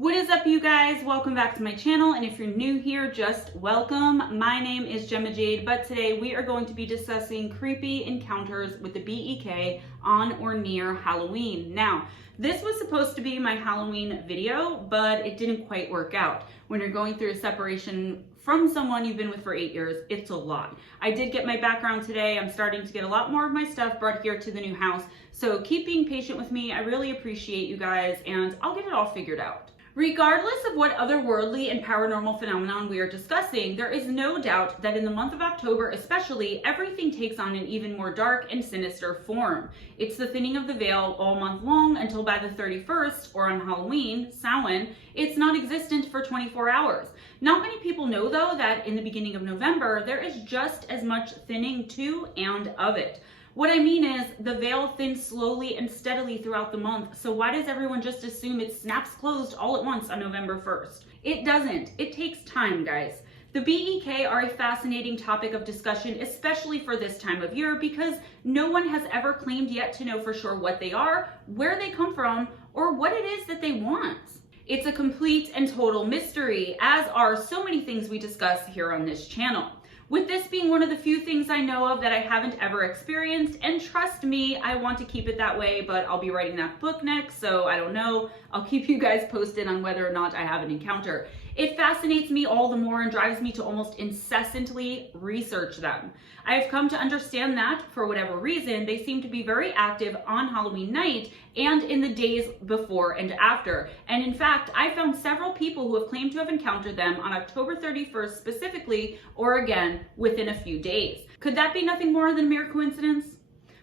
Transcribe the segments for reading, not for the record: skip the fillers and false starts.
What is up, you guys? Welcome back to my channel, and if you're new here, just welcome. My name is Gemma Jade, but today we are going to be discussing creepy encounters with the BEK on or near Halloween. Now, this was supposed to be my Halloween video, but it didn't quite work out. When you're going through a separation from someone you've been with for 8 years, it's a lot. I did get my background today. I'm starting to get a lot more of my stuff brought here to the new house, so keep being patient with me. I really appreciate you guys, and I'll get it all figured out. Regardless of what otherworldly and paranormal phenomenon we are discussing, there is no doubt that in the month of October especially, everything takes on an even more dark and sinister form. It's the thinning of the veil all month long until by the 31st, or on Halloween, Samhain, it's non-existent for 24 hours. Not many people know, though, that in the beginning of November, there is just as much thinning to and of it. What I mean is, the veil thins slowly and steadily throughout the month, so why does everyone just assume it snaps closed all at once on November 1st? It doesn't. It takes time, guys. The BEK are a fascinating topic of discussion, especially for this time of year, because no one has ever claimed yet to know for sure what they are, where they come from, or what it is that they want. It's a complete and total mystery, as are so many things we discuss here on this channel. With this being one of the few things I know of that I haven't ever experienced, and trust me, I want to keep it that way, but I'll be writing that book next, so I don't know. I'll keep you guys posted on whether or not I have an encounter. It fascinates me all the more and drives me to almost incessantly research them. I have come to understand that, for whatever reason, they seem to be very active on Halloween night and in the days before and after. And in fact, I found several people who have claimed to have encountered them on October 31st specifically, or again, within a few days. Could that be nothing more than mere coincidence?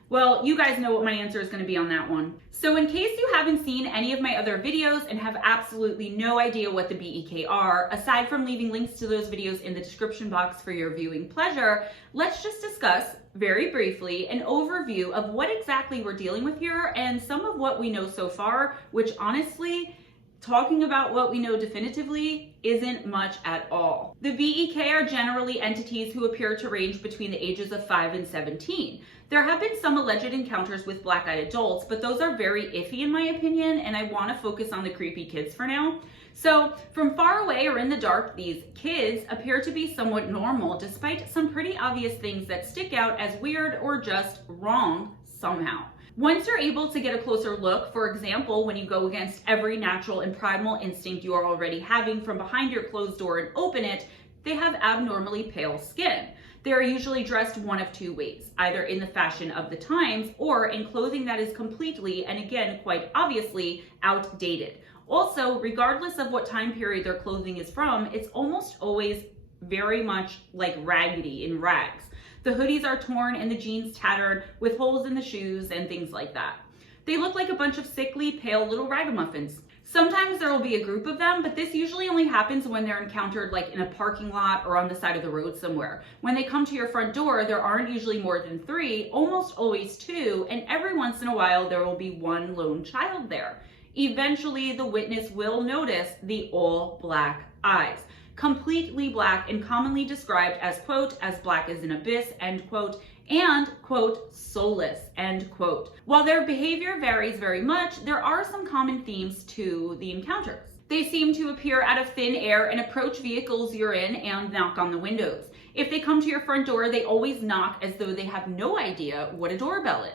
Well, you guys know what my answer is going to be on that one. So in case you haven't seen any of my other videos and have absolutely no idea what the BEK are, aside from leaving links to those videos in the description box for your viewing pleasure, let's just discuss, very briefly, an overview of what exactly we're dealing with here and some of what we know so far, which honestly, talking about what we know definitively isn't much at all. The BEK are generally entities who appear to range between the ages of 5 and 17. There have been some alleged encounters with black-eyed adults, but those are very iffy in my opinion, and I want to focus on the creepy kids for now. So, from far away or in the dark, these kids appear to be somewhat normal, despite some pretty obvious things that stick out as weird or just wrong somehow. Once you're able to get a closer look, for example, when you go against every natural and primal instinct you are already having from behind your closed door and open it, they have abnormally pale skin. They are usually dressed one of two ways, either in the fashion of the times or in clothing that is completely, and again, quite obviously, outdated. Also, regardless of what time period their clothing is from, it's almost always very much like raggedy, in rags. The hoodies are torn and the jeans tattered with holes in the shoes and things like that. They look like a bunch of sickly, pale little ragamuffins. Sometimes there will be a group of them, but this usually only happens when they're encountered like in a parking lot or on the side of the road somewhere. When they come to your front door, there aren't usually more than 3, almost always 2, and every once in a while there will be one lone child there. Eventually, the witness will notice the all black eyes. Completely black and commonly described as, quote, as black as an abyss, end quote, and, quote, soulless, end quote. While their behavior varies very much, there are some common themes to the encounters. They seem to appear out of thin air and approach vehicles you're in and knock on the windows. If they come to your front door, they always knock as though they have no idea what a doorbell is.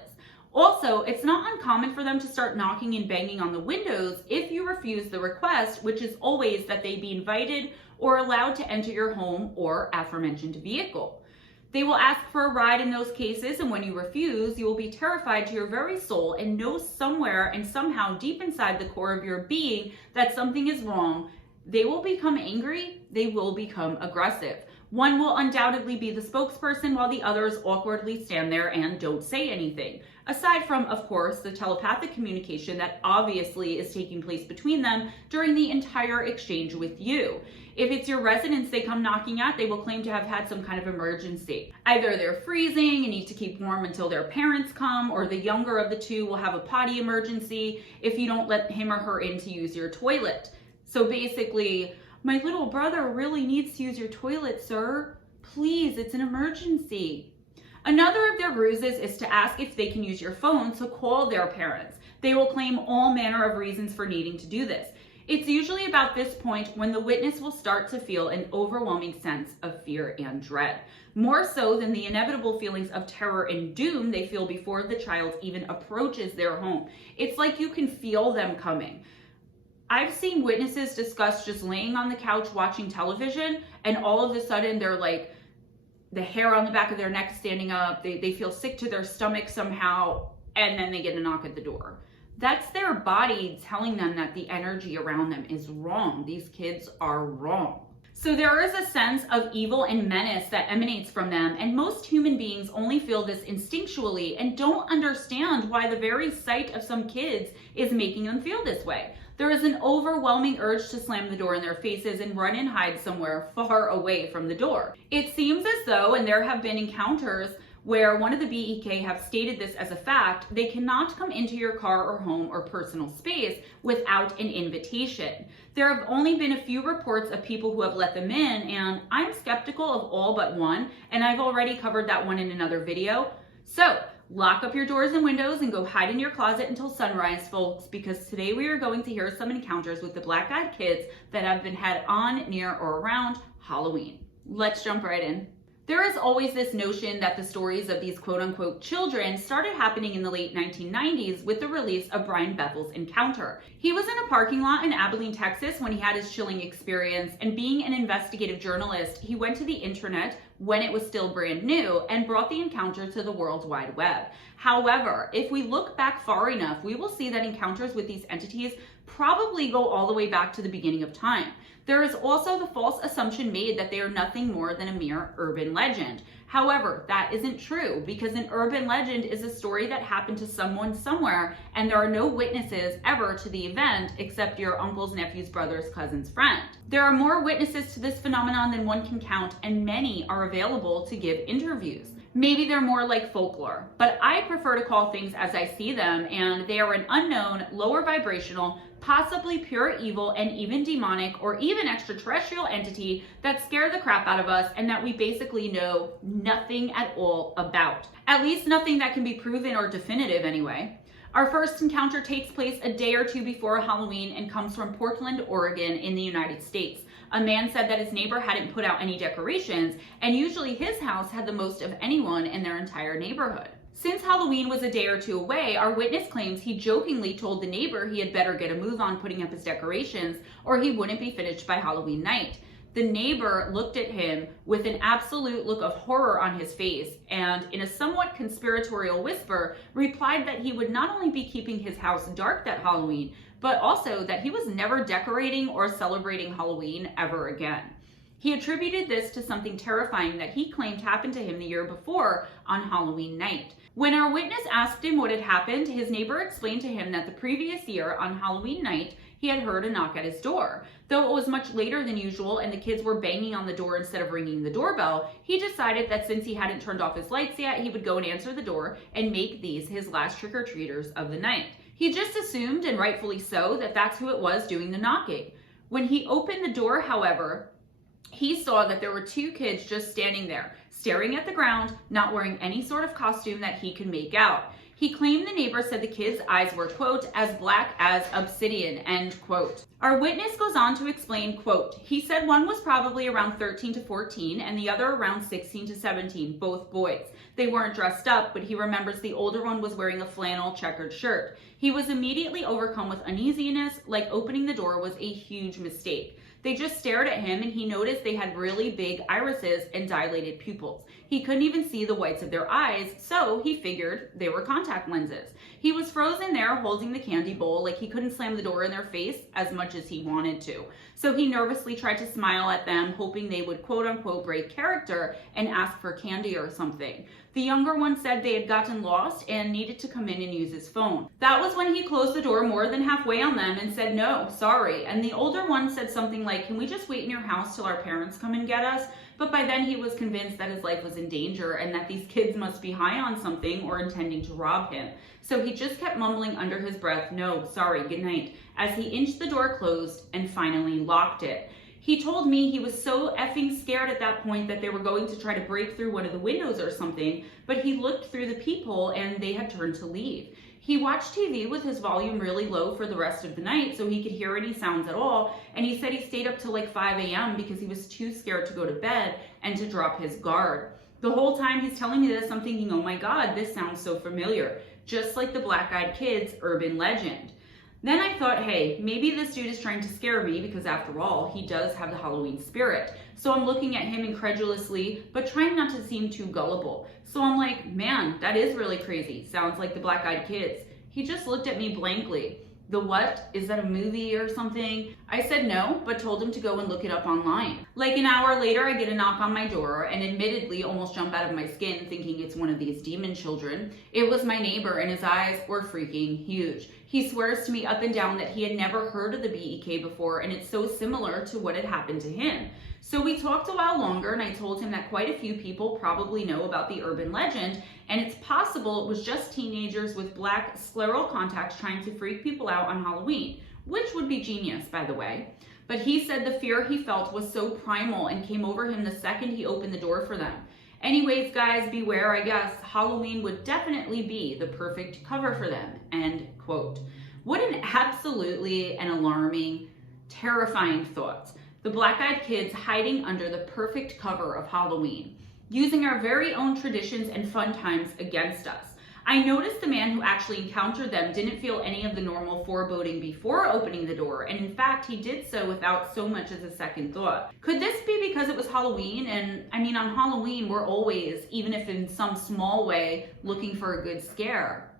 Also, it's not uncommon for them to start knocking and banging on the windows if you refuse the request, which is always that they be invited or allowed to enter your home or aforementioned vehicle. They will ask for a ride in those cases, and when you refuse, you will be terrified to your very soul and know somewhere and somehow deep inside the core of your being that something is wrong. They will become angry, they will become aggressive. One will undoubtedly be the spokesperson while the others awkwardly stand there and don't say anything. Aside from, of course, the telepathic communication that obviously is taking place between them during the entire exchange with you. If it's your residence they come knocking at, they will claim to have had some kind of emergency. Either they're freezing and need to keep warm until their parents come, or the younger of the two will have a potty emergency if you don't let him or her in to use your toilet. So basically, my little brother really needs to use your toilet, sir. Please, it's an emergency. Another of their ruses is to ask if they can use your phone to call their parents. They will claim all manner of reasons for needing to do this. It's usually about this point when the witness will start to feel an overwhelming sense of fear and dread, more so than the inevitable feelings of terror and doom they feel before the child even approaches their home. It's like you can feel them coming. I've seen witnesses discuss just laying on the couch watching television, and all of a sudden they're like, the hair on the back of their neck standing up, they feel sick to their stomach somehow, and then they get a knock at the door. That's their body telling them that the energy around them is wrong. These kids are wrong. So there is a sense of evil and menace that emanates from them, and most human beings only feel this instinctually and don't understand why the very sight of some kids is making them feel this way. There is an overwhelming urge to slam the door in their faces and run and hide somewhere far away from the door. It seems as though, and there have been encounters where one of the BEK have stated this as a fact, they cannot come into your car or home or personal space without an invitation. There have only been a few reports of people who have let them in, and I'm skeptical of all but one, and I've already covered that one in another video. So lock up your doors and windows and go hide in your closet until sunrise, folks, because today we are going to hear some encounters with the black-eyed kids that have been had on, near, or around Halloween. Let's jump right in. There is always this notion that the stories of these quote-unquote children started happening in the late 1990s with the release of Brian Bethel's Encounter. He was in a parking lot in Abilene, Texas when he had his chilling experience, and being an investigative journalist, he went to the internet when it was still brand new and brought the encounter to the World Wide Web. However, if we look back far enough, we will see that encounters with these entities probably go all the way back to the beginning of time. There is also the false assumption made that they are nothing more than a mere urban legend. However, that isn't true, because an urban legend is a story that happened to someone somewhere, and there are no witnesses ever to the event except your uncle's, nephew's, brother's, cousin's friend. There are more witnesses to this phenomenon than one can count, and many are available to give interviews. Maybe they're more like folklore, but I prefer to call things as I see them, and they are an unknown, lower vibrational, possibly pure evil and even demonic or even extraterrestrial entity that scare the crap out of us and that we basically know nothing at all about. At least nothing that can be proven or definitive anyway. Our first encounter takes place a day or two before Halloween and comes from Portland, Oregon in the United States. A man said that his neighbor hadn't put out any decorations, and usually his house had the most of anyone in their entire neighborhood. Since Halloween was a day or two away, our witness claims he jokingly told the neighbor he had better get a move on putting up his decorations or he wouldn't be finished by Halloween night. The neighbor looked at him with an absolute look of horror on his face and, in a somewhat conspiratorial whisper, replied that he would not only be keeping his house dark that Halloween, but also that he was never decorating or celebrating Halloween ever again. He attributed this to something terrifying that he claimed happened to him the year before on Halloween night. When our witness asked him what had happened, his neighbor explained to him that the previous year on Halloween night, he had heard a knock at his door. Though it was much later than usual and the kids were banging on the door instead of ringing the doorbell, he decided that since he hadn't turned off his lights yet, he would go and answer the door and make these his last trick-or-treaters of the night. He just assumed, and rightfully so, that that's who it was doing the knocking. When he opened the door, however, he saw that there were two kids just standing there, staring at the ground, not wearing any sort of costume that he could make out. He claimed the neighbor said the kids' eyes were, quote, as black as obsidian, end quote. Our witness goes on to explain, quote, he said one was probably around 13 to 14 and the other around 16 to 17, both boys. They weren't dressed up, but he remembers the older one was wearing a flannel checkered shirt. He was immediately overcome with uneasiness, like opening the door was a huge mistake. They just stared at him and he noticed they had really big irises and dilated pupils. He couldn't even see the whites of their eyes, so he figured they were contact lenses. He was frozen there holding the candy bowl like he couldn't slam the door in their face as much as he wanted to. So he nervously tried to smile at them, hoping they would quote unquote break character and ask for candy or something. The younger one said they had gotten lost and needed to come in and use his phone. That was when he closed the door more than halfway on them and said, no, sorry. And the older one said something like, can we just wait in your house till our parents come and get us? But by then he was convinced that his life was in danger and that these kids must be high on something or intending to rob him. So he just kept mumbling under his breath, no, sorry, good night, as he inched the door closed and finally locked it. He told me he was so effing scared at that point that they were going to try to break through one of the windows or something, but he looked through the peephole and they had turned to leave. He watched TV with his volume really low for the rest of the night so he could hear any sounds at all, and he said he stayed up till like 5 a.m. because he was too scared to go to bed and to drop his guard. The whole time he's telling me this, I'm thinking, oh my God, this sounds so familiar, just like the Black-Eyed Kids urban legend. Then I thought, hey, maybe this dude is trying to scare me because after all, he does have the Halloween spirit. So I'm looking at him incredulously, but trying not to seem too gullible. So I'm like, man, that is really crazy. Sounds like the Black-Eyed Kids. He just looked at me blankly. The what? Is that a movie or something? I said no, but told him to go and look it up online. Like an hour later, I get a knock on my door and admittedly almost jump out of my skin thinking it's one of these demon children. It was my neighbor and his eyes were freaking huge. He swears to me up and down that he had never heard of the BEK before and it's so similar to what had happened to him. So we talked a while longer and I told him that quite a few people probably know about the urban legend and it's possible it was just teenagers with black scleral contacts trying to freak people out on Halloween, which would be genius, by the way. But he said the fear he felt was so primal and came over him the second he opened the door for them. Anyways, guys, beware, I guess. Halloween would definitely be the perfect cover for them, end quote. What an absolutely an alarming, terrifying thought. The Black-Eyed Kids hiding under the perfect cover of Halloween, using our very own traditions and fun times against us. I noticed the man who actually encountered them didn't feel any of the normal foreboding before opening the door, and in fact, he did so without so much as a second thought. Could this be because it was Halloween? And I mean, on Halloween, we're always, even if in some small way, looking for a good scare.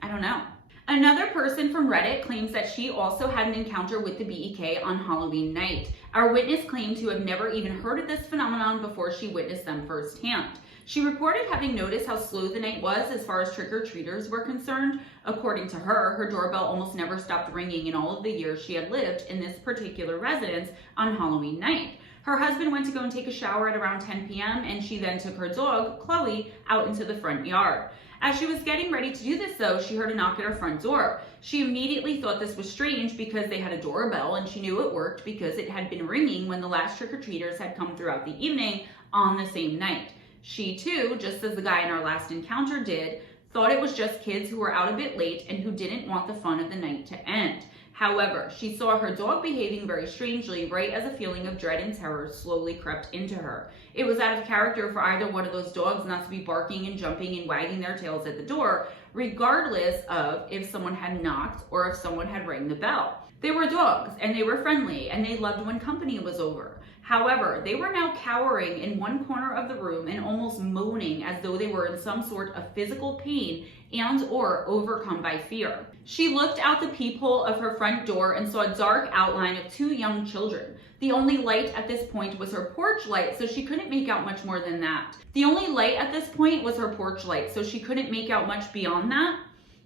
I don't know. Another person from Reddit claims that she also had an encounter with the BEK on Halloween night. Our witness claimed to have never even heard of this phenomenon before she witnessed them firsthand. She reported having noticed how slow the night was as far as trick-or-treaters were concerned. According to her, her doorbell almost never stopped ringing in all of the years she had lived in this particular residence on Halloween night. Her husband went to go and take a shower at around 10 p.m. and she then took her dog, Chloe, out into the front yard. As she was getting ready to do this though, she heard a knock at her front door. She immediately thought this was strange because they had a doorbell and she knew it worked because it had been ringing when the last trick-or-treaters had come throughout the evening on the same night. She too, just as the guy in our last encounter did, thought it was just kids who were out a bit late and who didn't want the fun of the night to end. However, she saw her dog behaving very strangely right as a feeling of dread and terror slowly crept into her. It was out of character for either one of those dogs not to be barking and jumping and wagging their tails at the door, regardless of if someone had knocked or if someone had rang the bell. They were dogs and they were friendly and they loved when company was over. However, they were now cowering in one corner of the room and almost moaning as though they were in some sort of physical pain and or overcome by fear. She looked out the peephole of her front door and saw a dark outline of two young children. The only light at this point was her porch light, so she couldn't make out much more than that. The only light at this point was her porch light, so she couldn't make out much beyond that.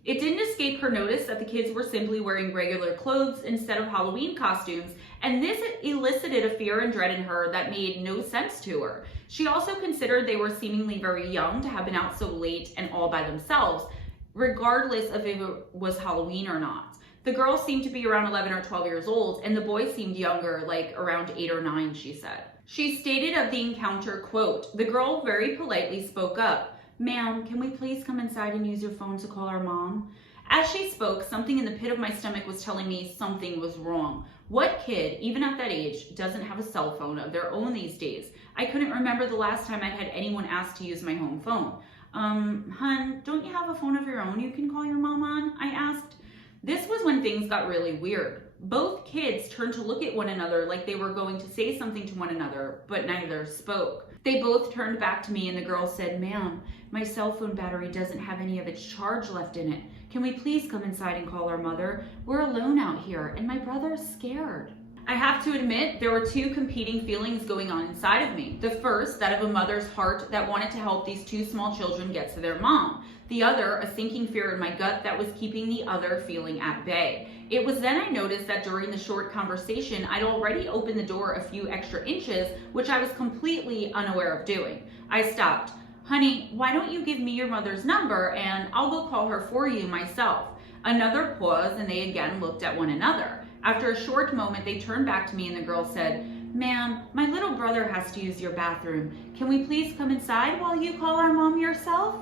It didn't escape her notice that the kids were simply wearing regular clothes instead of Halloween costumes, and this elicited a fear and dread in her that made no sense to her. She also considered they were seemingly very young to have been out so late and all by themselves, regardless of if it was Halloween or not. The girls seemed to be around 11 or 12 years old, and the boys seemed younger, like around 8 or 9, she said. She stated of the encounter, quote, "The girl very politely spoke up. 'Ma'am, can we please come inside and use your phone to call our mom?' As she spoke, something in the pit of my stomach was telling me something was wrong. What kid, even at that age, doesn't have a cell phone of their own these days? I couldn't remember the last time I'd had anyone ask to use my home phone. Hun, don't you have a phone of your own you can call your mom on?" I asked. This was when things got really weird. Both kids turned to look at one another like they were going to say something to one another, but neither spoke. They both turned back to me and the girl said, "Ma'am, my cell phone battery doesn't have any of its charge left in it. Can we please come inside and call our mother? We're alone out here and my brother's scared." I have to admit, there were two competing feelings going on inside of me. The first, that of a mother's heart that wanted to help these two small children get to their mom. The other, a sinking fear in my gut that was keeping the other feeling at bay. It was then I noticed that during the short conversation, I'd already opened the door a few extra inches, which I was completely unaware of doing. I stopped. "Honey, why don't you give me your mother's number and I'll go call her for you myself." Another pause and they again looked at one another. After a short moment, they turned back to me and the girl said, "Ma'am, my little brother has to use your bathroom. Can we please come inside while you call our mom yourself?"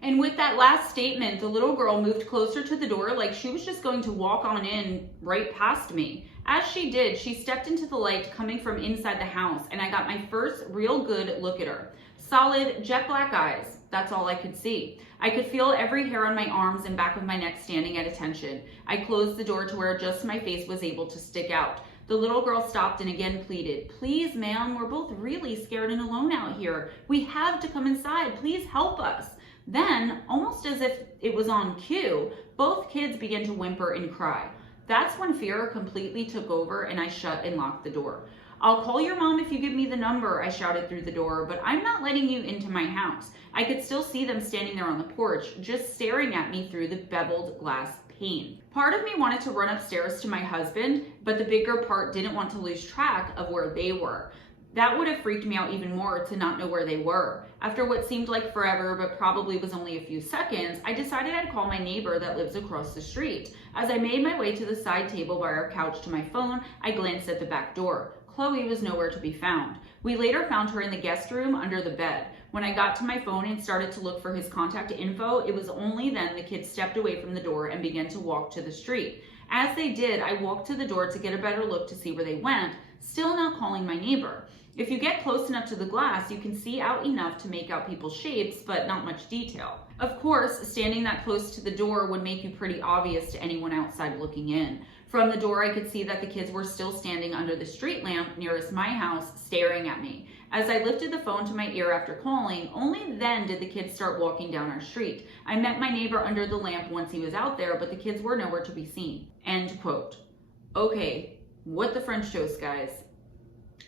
And with that last statement, the little girl moved closer to the door like she was just going to walk on in right past me. As she did, she stepped into the light coming from inside the house, and I got my first real good look at her. Solid, jet black eyes. That's all I could see. I could feel every hair on my arms and back of my neck standing at attention. I closed the door to where just my face was able to stick out. The little girl stopped and again pleaded, "Please, ma'am, we're both really scared and alone out here. We have to come inside. Please help us." Then, almost as if it was on cue, both kids began to whimper and cry. That's when fear completely took over and I shut and locked the door. "I'll call your mom if you give me the number," I shouted through the door, "but I'm not letting you into my house." I could still see them standing there on the porch, just staring at me through the beveled glass pane. Part of me wanted to run upstairs to my husband, but the bigger part didn't want to lose track of where they were. That would have freaked me out even more to not know where they were. After what seemed like forever, but probably was only a few seconds, I decided I'd call my neighbor that lives across the street. As I made my way to the side table by our couch to my phone, I glanced at the back door. Chloe was nowhere to be found. We later found her in the guest room under the bed. When I got to my phone and started to look for his contact info, it was only then the kids stepped away from the door and began to walk to the street. As they did, I walked to the door to get a better look to see where they went, still not calling my neighbor. If you get close enough to the glass, you can see out enough to make out people's shapes, but not much detail. Of course, standing that close to the door would make you pretty obvious to anyone outside looking in. From the door, I could see that the kids were still standing under the street lamp nearest my house, staring at me. As I lifted the phone to my ear after calling, only then did the kids start walking down our street. I met my neighbor under the lamp once he was out there, but the kids were nowhere to be seen. End quote. Okay, what the French toast, guys?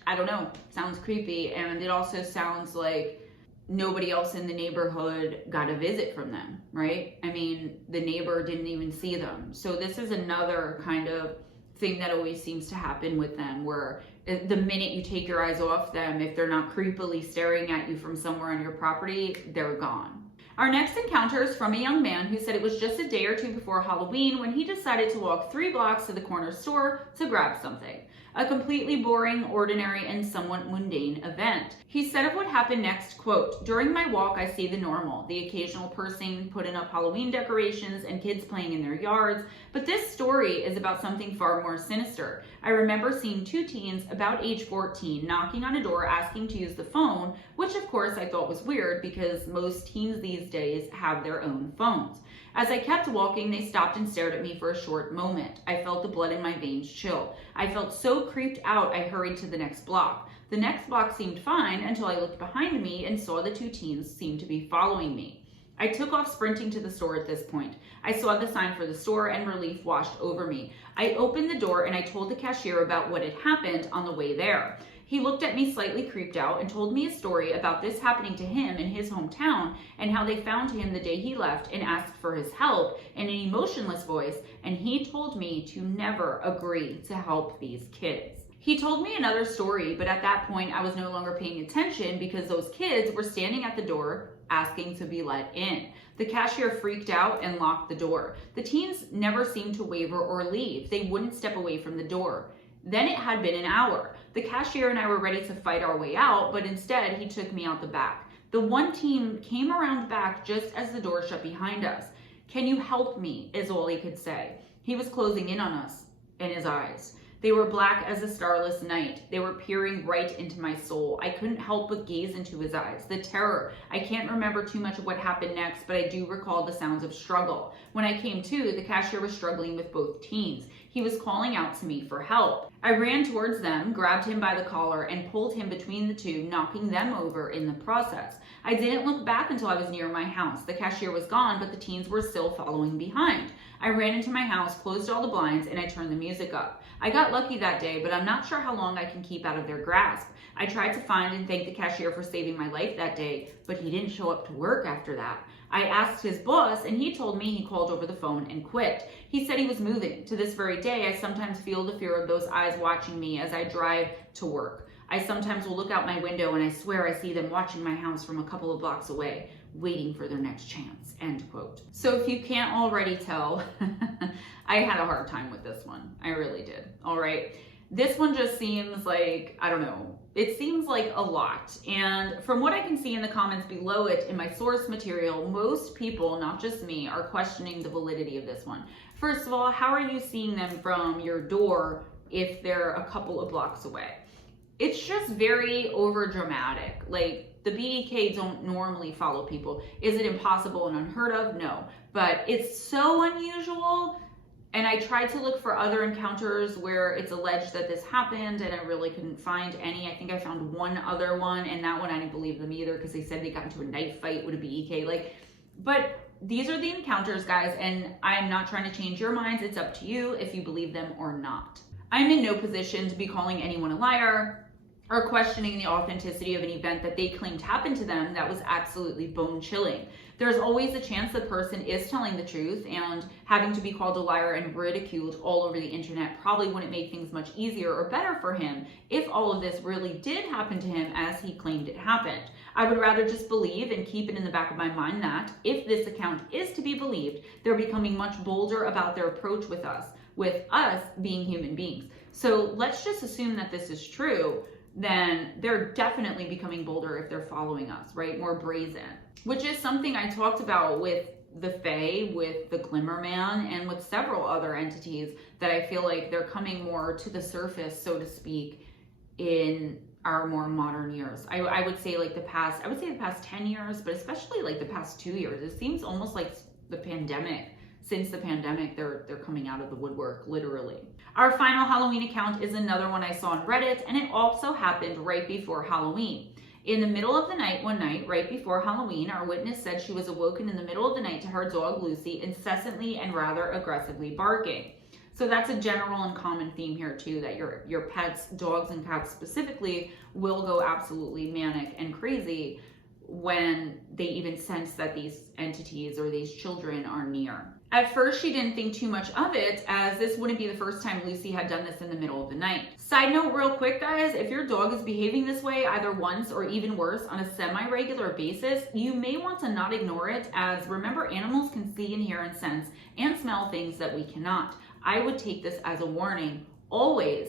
I don't know. Sounds creepy, and it also sounds like nobody else in the neighborhood got a visit from them, right? I mean, the neighbor didn't even see them. So this is another kind of thing that always seems to happen with them, where the minute you take your eyes off them, if they're not creepily staring at you from somewhere on your property, they're gone. Our next encounter is from a young man who said it was just a day or two before Halloween when he decided to walk 3 blocks to the corner store to grab something. A completely boring, ordinary, and somewhat mundane event. He said of what happened next, quote, "During my walk, I see the normal, the occasional person putting up Halloween decorations and kids playing in their yards, but this story is about something far more sinister. I remember seeing 2 teens about age 14 knocking on a door asking to use the phone, which of course I thought was weird because most teens these days have their own phones. As I kept walking, they stopped and stared at me for a short moment. I felt the blood in my veins chill. I felt so creeped out, I hurried to the next block. The next block seemed fine until I looked behind me and saw the 2 teens seem to be following me. I took off sprinting to the store at this point. I saw the sign for the store and relief washed over me. I opened the door and I told the cashier about what had happened on the way there. He looked at me slightly creeped out and told me a story about this happening to him in his hometown and how they found him the day he left and asked for his help in an emotionless voice, and he told me to never agree to help these kids. He told me another story, but at that point I was no longer paying attention because those kids were standing at the door asking to be let in. The cashier freaked out and locked the door. The teens never seemed to waver or leave. They wouldn't step away from the door. Then it had been an hour. The cashier and I were ready to fight our way out, but instead he took me out the back. The one teen came around back just as the door shut behind us. "Can you help me?" is all he could say. He was closing in on us, in his eyes. They were black as a starless night. They were peering right into my soul. I couldn't help but gaze into his eyes. The terror. I can't remember too much of what happened next, but I do recall the sounds of struggle. When I came to, the cashier was struggling with both teens. He was calling out to me for help. I ran towards them, grabbed him by the collar, and pulled him between the 2, knocking them over in the process. I didn't look back until I was near my house. The cashier was gone, but the teens were still following behind. I ran into my house, closed all the blinds, and I turned the music up. I got lucky that day, but I'm not sure how long I can keep out of their grasp. I tried to find and thank the cashier for saving my life that day, but he didn't show up to work after that. I asked his boss, and he told me he called over the phone and quit. He said he was moving. To this very day, I sometimes feel the fear of those eyes watching me as I drive to work. I sometimes will look out my window and I swear I see them watching my house from a couple of blocks away, waiting for their next chance, end quote. So if you can't already tell, I had a hard time with this one. I really did, all right? This one just seems like, I don't know, it seems like a lot. And from what I can see in the comments below it in my source material, most people, not just me, are questioning the validity of this one. First of all, how are you seeing them from your door if they're a couple of blocks away? It's just very over dramatic. Like, the BEK don't normally follow people. Is it impossible and unheard of? No, but it's so unusual. And I tried to look for other encounters where it's alleged that this happened, and I really couldn't find any. I think I found one other one, and that one I didn't believe them either, because they said they got into a knife fight with a BEK. Like, but these are the encounters, guys, and I'm not trying to change your minds. It's up to you if you believe them or not. I'm in no position to be calling anyone a liar or questioning the authenticity of an event that they claimed happened to them that was absolutely bone-chilling. There's always a chance the person is telling the truth, and having to be called a liar and ridiculed all over the internet probably wouldn't make things much easier or better for him if all of this really did happen to him as he claimed it happened. I would rather just believe and keep it in the back of my mind that, if this account is to be believed, they're becoming much bolder about their approach with us being human beings. So let's just assume that this is true. Then they're definitely becoming bolder if they're following us, right? More brazen, which is something I talked about with the Fae, with the Glimmer Man, and with several other entities that I feel like they're coming more to the surface, so to speak, in our more modern years. I would say like the past 10 years, but especially like the past 2 years. It seems almost like the pandemic. Since the pandemic, they're coming out of the woodwork, literally. Our final Halloween account is another one I saw on Reddit, and it also happened right before Halloween. In the middle of the night, one night, right before Halloween, our witness said she was awoken in the middle of the night to her dog Lucy incessantly and rather aggressively barking. So that's a general and common theme here too, that your pets, dogs and cats specifically, will go absolutely manic and crazy when they even sense that these entities or these children are near. At first, she didn't think too much of it, as this wouldn't be the first time Lucy had done this in the middle of the night. Side note real quick, guys, if your dog is behaving this way either once or even worse on a semi-regular basis, you may want to not ignore it, as remember, animals can see and hear and sense and smell things that we cannot. I would take this as a warning. Always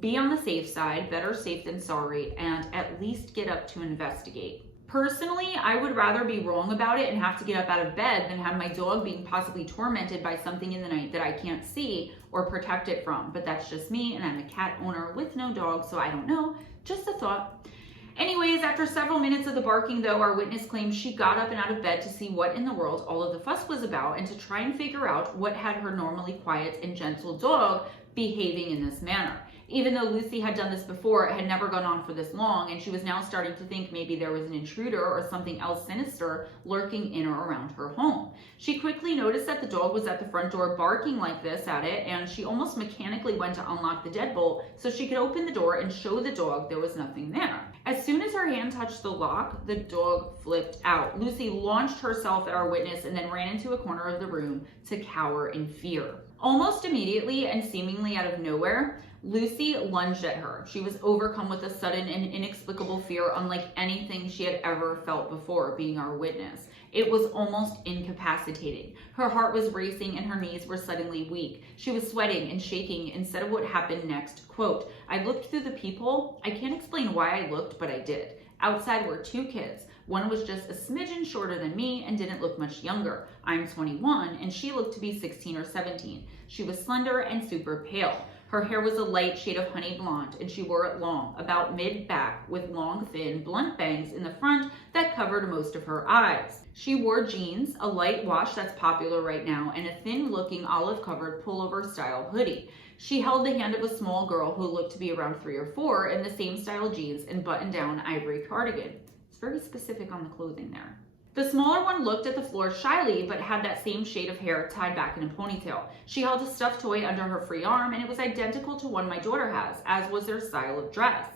be on the safe side, better safe than sorry, and at least get up to investigate. Personally, I would rather be wrong about it and have to get up out of bed than have my dog being possibly tormented by something in the night that I can't see or protect it from. But that's just me, and I'm a cat owner with no dog, so I don't know. Just a thought. Anyways, after several minutes of the barking though, our witness claims she got up and out of bed to see what in the world all of the fuss was about and to try and figure out what had her normally quiet and gentle dog behaving in this manner. Even though Lucy had done this before, it had never gone on for this long, and she was now starting to think maybe there was an intruder or something else sinister lurking in or around her home. She quickly noticed that the dog was at the front door barking like this at it, and she almost mechanically went to unlock the deadbolt so she could open the door and show the dog there was nothing there. As soon as her hand touched the lock, the dog flipped out. Lucy launched herself at our witness and then ran into a corner of the room to cower in fear. Almost immediately and seemingly out of nowhere, Lucy lunged at her. She was overcome with a sudden and inexplicable fear unlike anything she had ever felt before, being our witness. It was almost incapacitating. Her heart was racing and her knees were suddenly weak. She was sweating and shaking and said of what happened next, quote, "I looked through the peephole. I can't explain why I looked, but I did. Outside were 2 kids. One was just a smidgen shorter than me and didn't look much younger. I'm 21 and she looked to be 16 or 17. She was slender and super pale. Her hair was a light shade of honey blonde, and she wore it long, about mid-back, with long, thin, blunt bangs in the front that covered most of her eyes. She wore jeans, a light wash that's popular right now, and a thin-looking olive-covered pullover-style hoodie. She held the hand of a small girl who looked to be around 3 or 4 in the same style jeans and button-down ivory cardigan." It's very specific on the clothing there. The smaller one looked at the floor shyly, but had that same shade of hair tied back in a ponytail. She held a stuffed toy under her free arm, and it was identical to one my daughter has, as was their style of dress.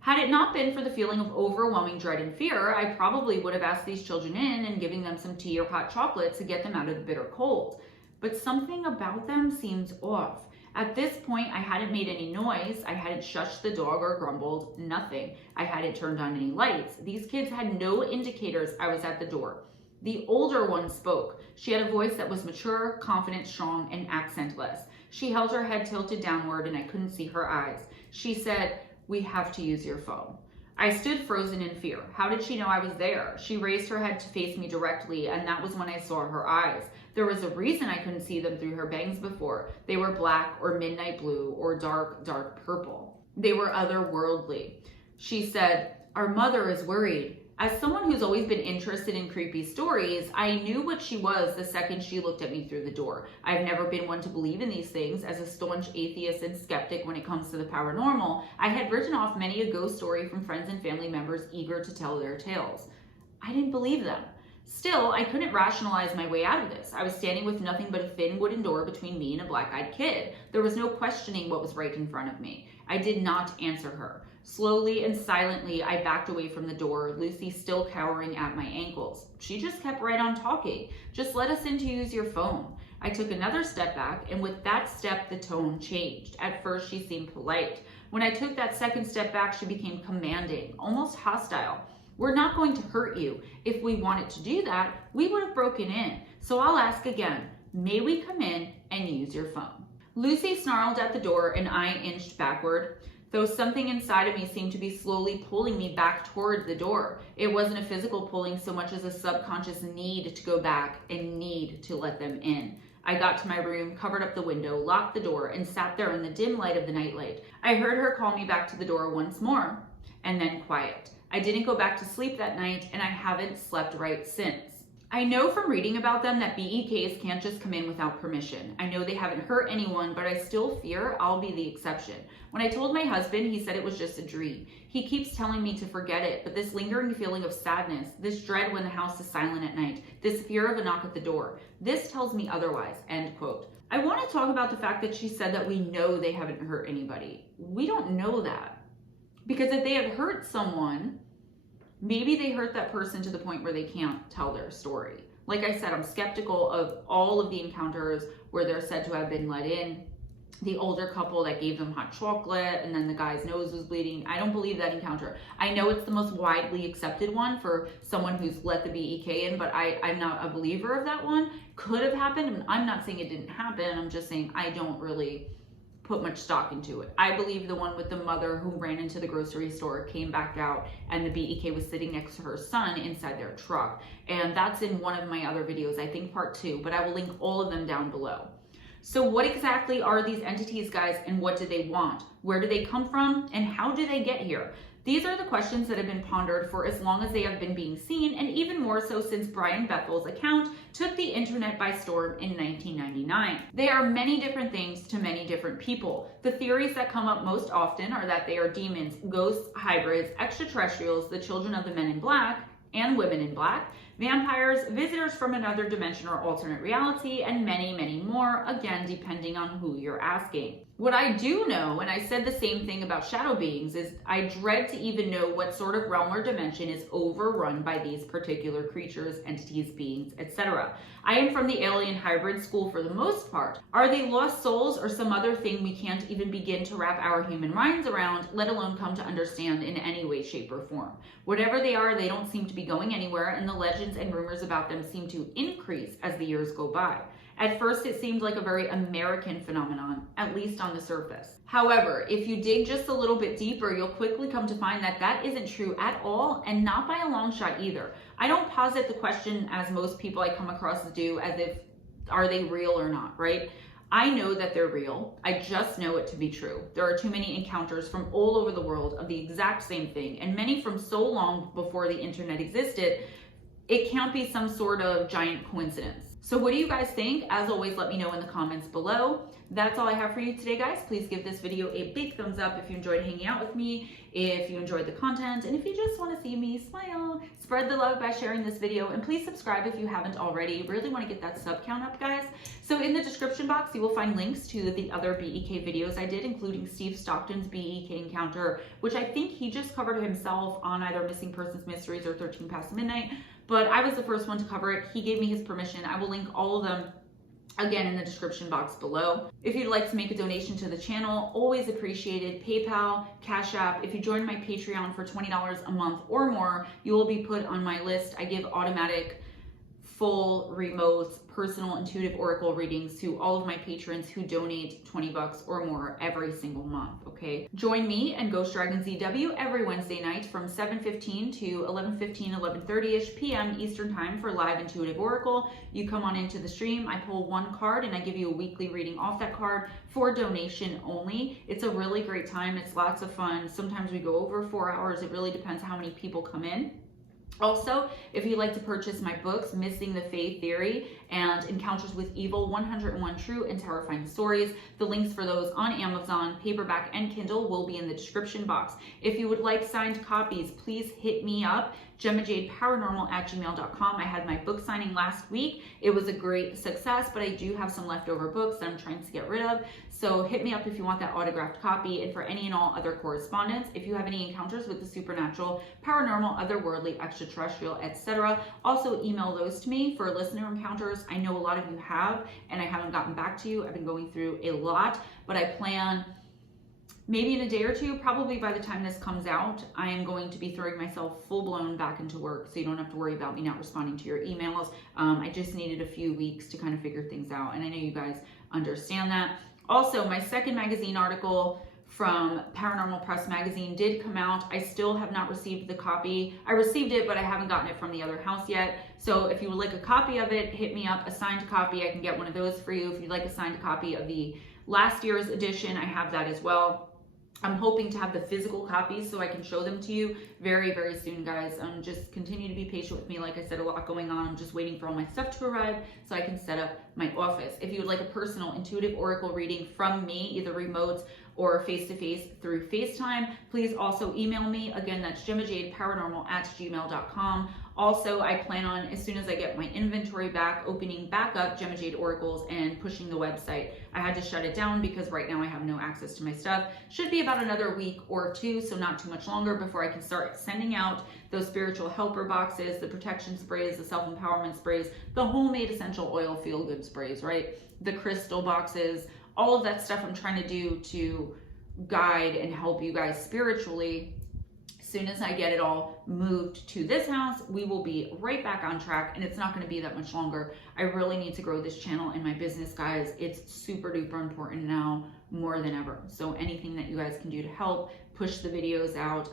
Had it not been for the feeling of overwhelming dread and fear, I probably would have asked these children in and giving them some tea or hot chocolate to get them out of the bitter cold. But something about them seemed off. At this point, I hadn't made any noise. I hadn't shushed the dog or grumbled, nothing. I hadn't turned on any lights. These kids had no indicators I was at the door. The older one spoke. She had a voice that was mature, confident, strong, and accentless. She held her head tilted downward and I couldn't see her eyes. She said, "We have to use your phone." I stood frozen in fear. How did she know I was there? She raised her head to face me directly, and that was when I saw her eyes. There was a reason I couldn't see them through her bangs before. They were black or midnight blue or dark, dark purple. They were otherworldly. She said, "Our mother is worried." As someone who's always been interested in creepy stories, I knew what she was the second she looked at me through the door. I've never been one to believe in these things. As a staunch atheist and skeptic when it comes to the paranormal, I had written off many a ghost story from friends and family members eager to tell their tales. I didn't believe them. Still, I couldn't rationalize my way out of this. I was standing with nothing but a thin wooden door between me and a black-eyed kid. There was no questioning what was right in front of me. I did not answer her. Slowly and silently, I backed away from the door, Lucy still cowering at my ankles. She just kept right on talking. "Just let us in to use your phone." I took another step back, and with that step, the tone changed. At first, she seemed polite. When I took that second step back, she became commanding, almost hostile. "We're not going to hurt you. If we wanted to do that, we would have broken in. So I'll ask again, may we come in and use your phone?" Lucy snarled at the door, and I inched backward, though something inside of me seemed to be slowly pulling me back toward the door. It wasn't a physical pulling so much as a subconscious need to go back and need to let them in. I got to my room, covered up the window, locked the door, and sat there in the dim light of the nightlight. I heard her call me back to the door once more, and then quiet. I didn't go back to sleep that night, and I haven't slept right since. I know from reading about them that BEKs can't just come in without permission. I know they haven't hurt anyone, but I still fear I'll be the exception. When I told my husband, he said it was just a dream. He keeps telling me to forget it, but this lingering feeling of sadness, this dread when the house is silent at night, this fear of a knock at the door, this tells me otherwise, end quote. I want to talk about the fact that she said that we know they haven't hurt anybody. We don't know that. Because if they had hurt someone, maybe they hurt that person to the point where they can't tell their story. Like I said, I'm skeptical of all of the encounters where they're said to have been let in. The older couple that gave them hot chocolate and then the guy's nose was bleeding. I don't believe that encounter. I know it's the most widely accepted one for someone who's let the BEK in, but I'm not a believer of that one. Could have happened. I'm not saying it didn't happen. I'm just saying I don't really put much stock into it. I believe the one with the mother who ran into the grocery store, came back out, and the BEK was sitting next to her son inside their truck. And that's in one of my other videos, I think part 2, but I will link all of them down below. So what exactly are these entities, guys, and what do they want? Where do they come from, and how do they get here? These are the questions that have been pondered for as long as they have been being seen, and even more so since Brian Bethel's account took the internet by storm in 1999. They are many different things to many different people. The theories that come up most often are that they are demons, ghosts, hybrids, extraterrestrials, the children of the men in black and women in black, vampires, visitors from another dimension or alternate reality, and many, many more, again, depending on who you're asking. What I do know, and I said the same thing about shadow beings, is I dread to even know what sort of realm or dimension is overrun by these particular creatures, entities, beings, etc. I am from the alien hybrid school for the most part. Are they lost souls or some other thing we can't even begin to wrap our human minds around, let alone come to understand in any way, shape, or form? Whatever they are, they don't seem to be going anywhere, and the legends and rumors about them seem to increase as the years go by. At first, it seemed like a very American phenomenon, at least on the surface. However, if you dig just a little bit deeper, you'll quickly come to find that that isn't true at all, and not by a long shot either. I don't posit the question, as most people I come across do, as if, are they real or not, right? I know that they're real. I just know it to be true. There are too many encounters from all over the world of the exact same thing, and many from so long before the internet existed, it can't be some sort of giant coincidence. So what do you guys think? As always, let me know in the comments below. That's all I have for you today, guys. Please give this video a big thumbs up if you enjoyed hanging out with me, if you enjoyed the content, and if you just want to see me smile. Spread the love by sharing this video, and please subscribe if you haven't already. Really want to get that sub count up, guys. So in the description box, you will find links to the other BEK videos I did, including Steve Stockton's BEK encounter, which I think he just covered himself on either Missing Persons Mysteries or 13 Past Midnight. But I was the first one to cover it. He gave me his permission. I will link all of them again in the description box below. If you'd like to make a donation to the channel, always appreciated. PayPal, Cash App. If you join my Patreon for $20 a month or more, you will be put on my list. I give automatic full remote personal intuitive oracle readings to all of my patrons who donate $20 or more every single month. Okay, join me and Ghost Dragon ZW every Wednesday night from 7:15 to 11:15, 11:30ish p.m. Eastern time for live intuitive oracle. You come on into the stream, I pull one card and I give you a weekly reading off that card for donation only. It's a really great time. It's lots of fun. Sometimes we go over 4 hours. It really depends how many people come in. Also, if you'd like to purchase my books, Missing the Faith Theory and Encounters with Evil, 101 True and Terrifying Stories, the links for those on Amazon, paperback and Kindle will be in the description box. If you would like signed copies, please hit me up, GemmaJadeParanormal@gmail.com. I had my book signing last week. It was a great success, but I do have some leftover books that I'm trying to get rid of. So hit me up if you want that autographed copy. And for any and all other correspondence, if you have any encounters with the supernatural, paranormal, otherworldly, extraterrestrial, etc., also email those to me for listener encounters. I know a lot of you have, and I haven't gotten back to you. I've been going through a lot, but I plan maybe in a day or two, probably by the time this comes out, I am going to be throwing myself full-blown back into work, so you don't have to worry about me not responding to your emails. I just needed a few weeks to kind of figure things out, and I know you guys understand that. Also, my second magazine article from Paranormal Press Magazine did come out. I still have not received the copy. I received it, but I haven't gotten it from the other house yet. So if you would like a copy of it, hit me up. A signed copy, I can get one of those for you. If you'd like a signed copy of the last year's edition, I have that as well. I'm hoping to have the physical copies so I can show them to you very, very soon, guys. Just continue to be patient with me. Like I said, a lot going on. I'm just waiting for all my stuff to arrive so I can set up my office. If you would like a personal intuitive oracle reading from me, either remote or face-to-face through FaceTime, please also email me. Again, that's GemmaJadeParanormal@gmail.com. Also, I plan on, as soon as I get my inventory back, opening back up Gemma Jade Oracles and pushing the website. I had to shut it down because right now I have no access to my stuff. Should be about another week or two, so not too much longer before I can start sending out those spiritual helper boxes, the protection sprays, the self-empowerment sprays, the homemade essential oil feel-good sprays, right? The crystal boxes, all of that stuff I'm trying to do to guide and help you guys spiritually. As soon as I get it all moved to this house, we will be right back on track, and it's not going to be that much longer. I really need to grow this channel and my business, guys. It's super duper important now more than ever. So anything that you guys can do to help push the videos out,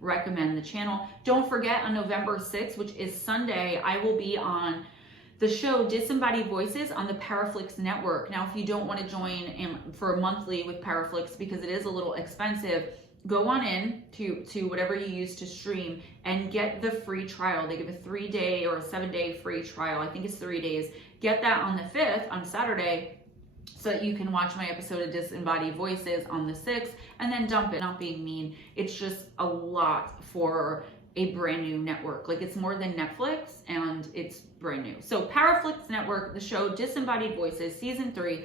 recommend the channel. Don't forget, on November 6th, which is Sunday, I will be on the show Disembodied Voices on the Paraflix network. Now, if you don't want to join for a monthly with Paraflix because it is a little expensive, go on in to whatever you use to stream and get the free trial. They give a 3-day or a 7-day free trial. I think it's 3 days. Get that on the 5th, on Saturday, so that you can watch my episode of Disembodied Voices on the 6th and then dump it. Not being mean, it's just a lot for a brand new network. Like, it's more than Netflix and it's brand new. So Paraflix Network, the show Disembodied Voices, season 3,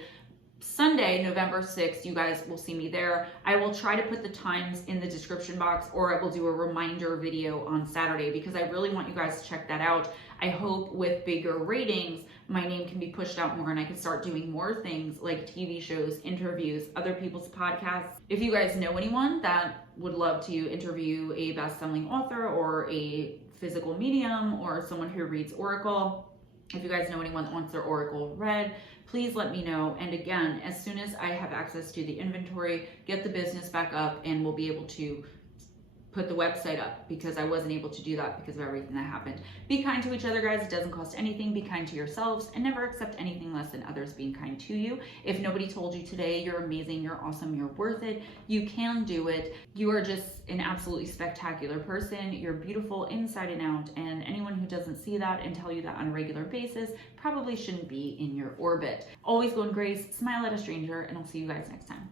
Sunday, November 6th, you guys will see me there. I will try to put the times in the description box, or I will do a reminder video on Saturday because I really want you guys to check that out. I hope with bigger ratings, my name can be pushed out more and I can start doing more things like TV shows, interviews, other people's podcasts. If you guys know anyone that would love to interview a best-selling author or a physical medium or someone who reads Oracle, if you guys know anyone that wants their Oracle read, please let me know. And again, as soon as I have access to the inventory, get the business back up, and we'll be able to put the website up because I wasn't able to do that because of everything that happened. Be kind to each other, guys. It doesn't cost anything. Be kind to yourselves and never accept anything less than others being kind to you. If nobody told you today, you're amazing, you're awesome, you're worth it, you can do it. You are just an absolutely spectacular person. You're beautiful inside and out, and anyone who doesn't see that and tell you that on a regular basis probably shouldn't be in your orbit. Always go in grace, smile at a stranger, and I'll see you guys next time.